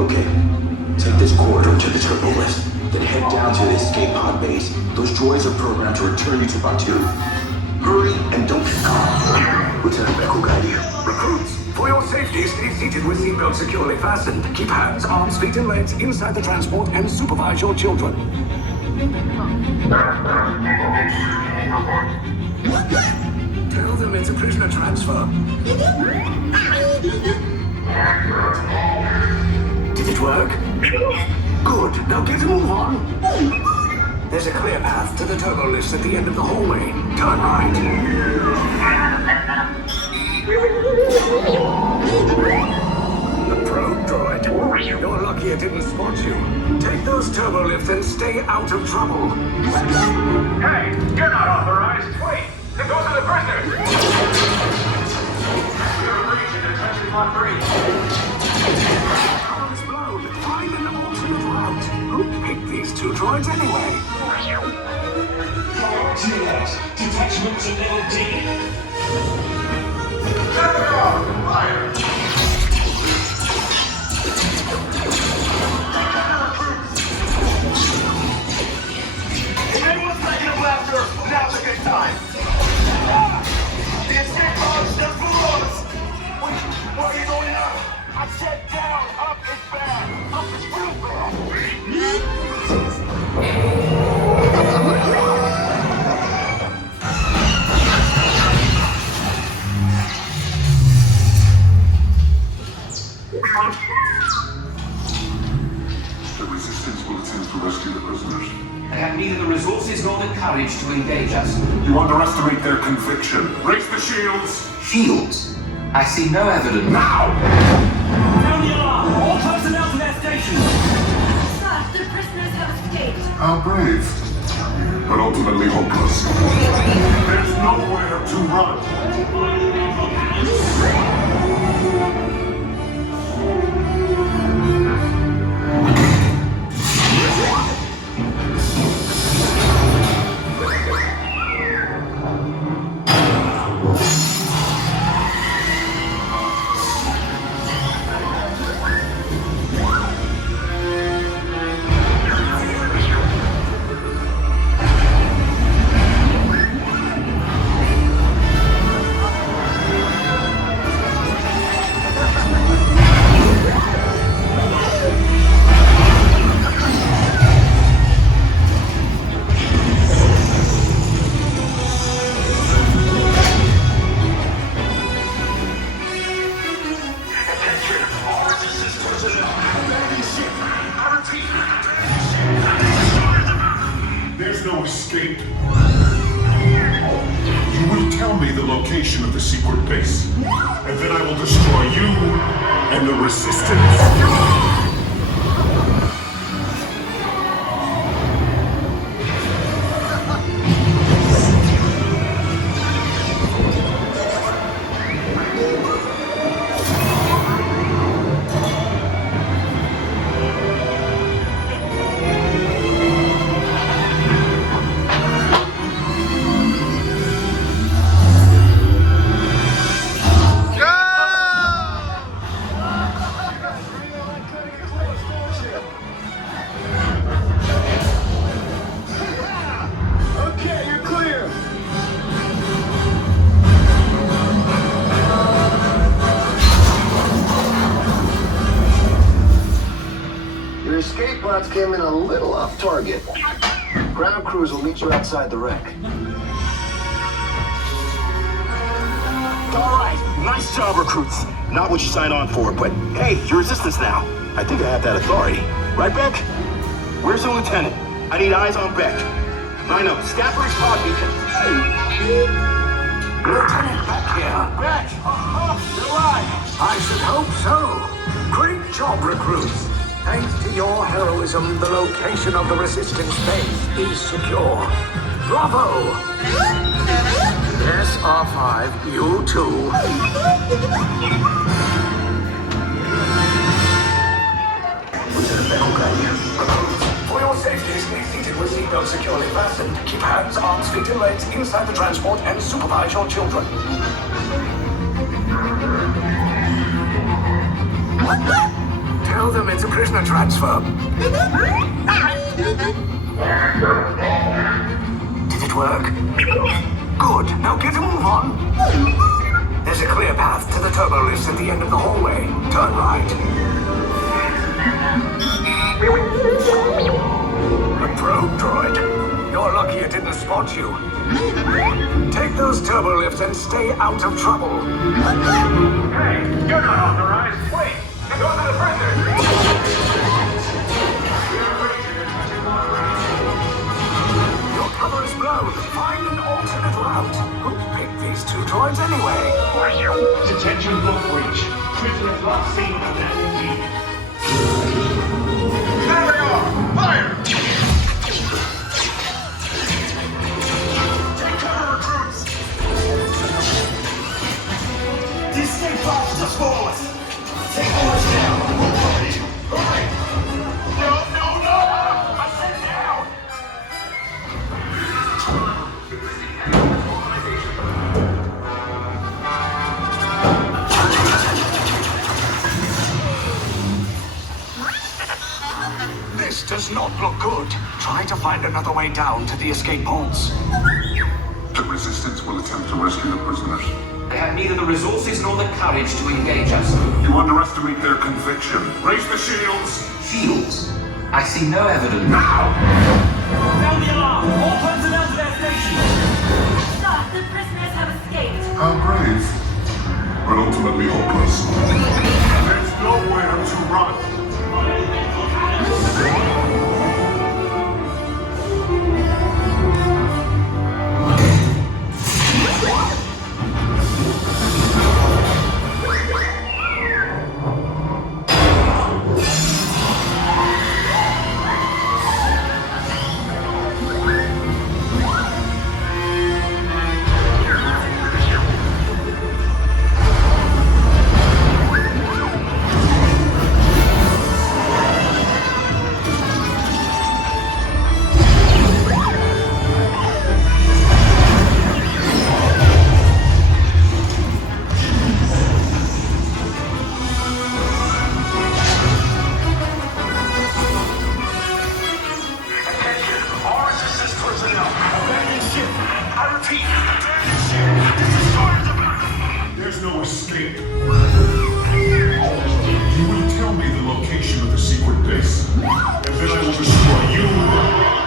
Okay, take this corridor to the turbo lift, then head down to the escape pod base. Those droids are programmed to return you to Batu. Hurry and don't get caught. Lieutenant Beck will guide you. Recruits, for your safety, stay seated with seatbelts securely fastened. Keep hands, arms, feet, and legs inside the transport and supervise your children. Tell them it's a prisoner transfer. Did it work? Good. Now get a move on. There's a clear path to the turbo lifts at the end of the hallway. Turn right. The probe droid. You're lucky it didn't spot you. Take those turbo lifts and stay out of trouble. Hey, you're not authorized. Wait, then go to the prisoners. You're breaching detention block 3. Power is blown. Find an alternate route. Who picked these two droids anyway? Priority alert. Detachment to level D. Fire! If anyone's making a laughter, now's a good time. The escape pod's just below us. Wait, where are you going now? I said down. Up is bad. Up is real bad. The resistance will attempt to rescue the prisoners. They have neither the resources nor the courage to engage us. You underestimate their conviction. Raise the shields! Shields? I see no evidence. Now! Down the alarm! All personnel to their stations! Sir, the prisoners have escaped. How brave. But ultimately hopeless. There's nowhere to run. There's no escape. You will tell me the location of the secret base, and then I will destroy you and the Resistance. Your escape pods came in a little off target. Ground crews will meet you outside the wreck. All right, nice job, recruits. Not what you signed on for, but hey, you're Resistance now. I think I have that authority. Right, Beck? Where's the lieutenant? I need eyes on Beck. I know, Scaffold's pod beacon. Lieutenant Beck here. Beck! You're alive! I should hope so. Great job, recruits. Thanks to your heroism, the location of the Resistance base is secure. Bravo! Yes, R5, you too. Lieutenant Beck will guide you. For your safety, stay seated with seatbelts securely fastened. Keep hands, arms, feet, and legs inside the transport and supervise your children. Tell them it's a prisoner transfer. Did it work? Good. Now get a move on. There's a clear path to the turbo lifts at the end of the hallway. Turn right. A probe droid. You're lucky it didn't spot you. Take those turbo lifts and stay out of trouble. Hey, you're not authorized. Wait, it goes to the prisoners. Your cover is blown. Find an alternate route. Who picked these two droids anyway? Detention block breach. Prisoners last seen at that indeed. There we are! Fire! Take cover, recruits! The escape pods just follow us. Take the list down. We'll cover you. Hurry! No! I said down! This does not look good. Try to find another way down to the escape pods. The Resistance will attempt to rescue the prisoners. They have neither the resources nor the courage to engage us. You underestimate their conviction. Raise the shields! Shields? I see no evidence. Now! Sound the alarm! All personnel to their stations! Sir, the prisoners have escaped. How brave, but ultimately hopeless. There's nowhere to run. There's no escape. You will tell me the location of the secret base, and then I will destroy you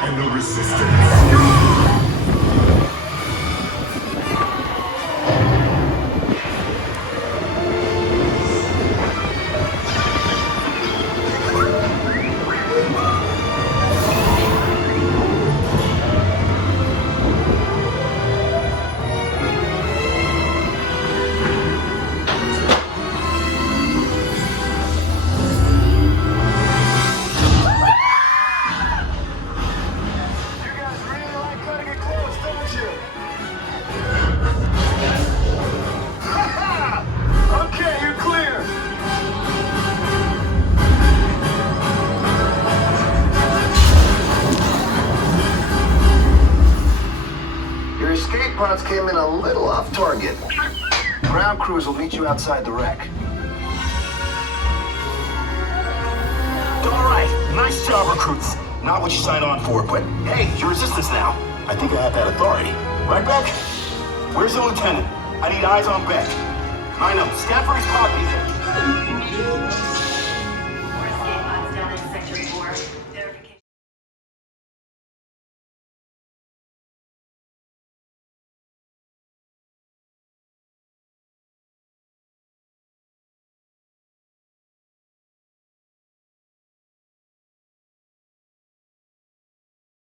and the Resistance. Pods came in a little off target. Ground crews will meet you outside the wreck. All right, nice job, recruits. Not what you signed on for, but hey, you're Resistance now. I think I have that authority. Right, Beck? Where's the lieutenant? I need eyes on Beck. I know, scan for his copy.